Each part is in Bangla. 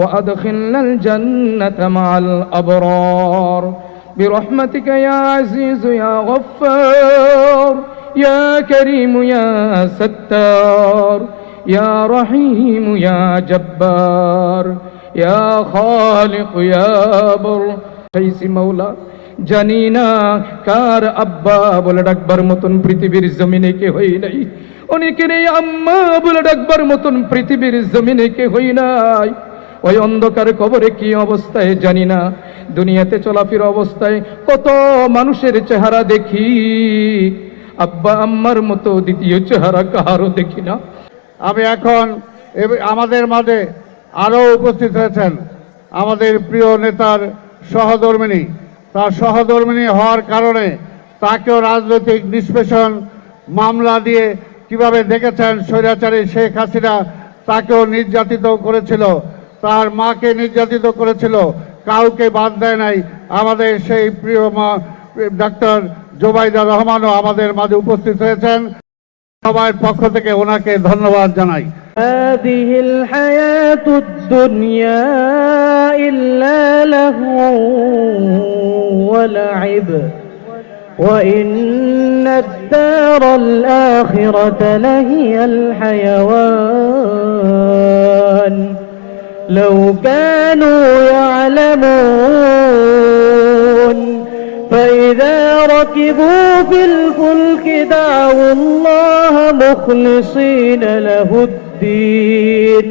وأدخلنا الجنة مع الأبرار برحمتك يا عزيز يا غفار يا كريم يا ستار يا رحيم يا جبار يا خالق يا بر فيسي مولا জানি না কার আব্বা বলে ডাকবার মতন পৃথিবীর জমিনে কে হই নাই, অনেকের এই আম্মা বলে ডাকবার মতন পৃথিবীর জমিনে কে হই নাই। ওই অন্ধকার কবরে কি অবস্থায় জানি না, দুনিয়াতে চলাফেরা অবস্থায় কত মানুষের চেহারা দেখি, আব্বা আম্মার মতো দ্বিতীয় চেহারা কাহারও দেখি না। আমি এখন আমাদের মাঝে আরও উপস্থিত হয়েছেন আমাদের প্রিয় নেতার সহধর্মিণী। তার সহধর্মিণী হওয়ার কারণে তাকেও রাজনৈতিক নিষ্পেষণ মামলা দিয়ে কিভাবে দেখেছেন স্বৈরাচারী শেখ হাসিনা তাকেও নির্যাতিত করেছিল, তার মাকে নির্যাতিত করেছিল, কাউকে বাদ দেয় নাই। আমাদের সেই প্রিয় মা ডাক্তার জোবাইদা রহমানও আমাদের মাঝে উপস্থিত হয়েছেন। সবার পক্ষ থেকে ওনাকে ধন্যবাদ জানাই। هذه الحياة الدنيا إلا لهو ولعب وإن الدار الآخرة لهي الحيوان لو كانوا يعلمون فإذا ركبوا في الفلك دعوا الله مخلصين له الدين।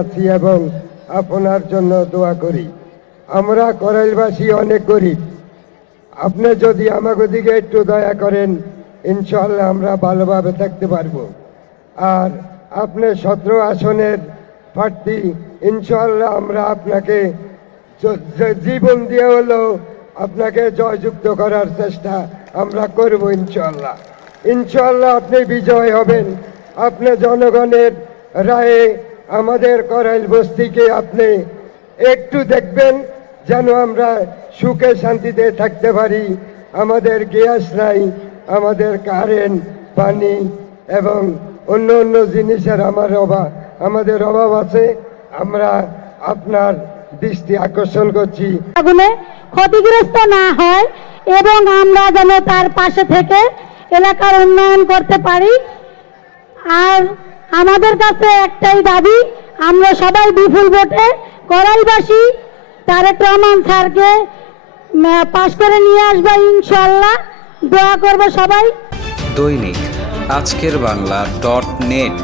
আছি এবং আপনার জন্য দোয়া করি। আমরা করাইলবাসী অনেক গরিব, আপনি যদি আমাকে দিকে একটু দয়া করেন ইনশাআল্লাহ আমরা ভালোভাবে থাকতে পারবো। আর আপনি 17 আসনের প্রার্থী, ইনশাআল্লাহ আমরা আপনাকে জীবন দিয়ে হলো আপনাকে জয়যুক্ত করার চেষ্টা আমরা করব ইনশাআল্লাহ। ইনশাআল্লাহ আপনি বিজয় হবেন। আপনি জনগণের রায়ে আমাদের করাইল বস্তিকে আপনি একটু দেখবেন যেন আমরা সুখে শান্তিতে থাকতে পারি। আমাদের গ্যাস নাই, আমাদের কারেন্ট, পানি এবং অন্য অন্য জিনিসের আমাদের অভাব আছে। আমরা আপনার দৃষ্টি আকর্ষণ করছি আগুনে ক্ষতিগ্রস্ত না হয় এবং আমরা যেন তার পাশে থেকে এলাকার উন্নয়ন করতে পারি। আর আমাদের কাছে একটাই দাবি, আমরা সবাই বিপুল ভোটে করাইলবাসী তারেক রহমান স্যারকে পাশ করে নিয়ে আসবো ইনশাআল্লাহ। দোয়া করবো সবাই। দৈনিক আজকের বাংলা .net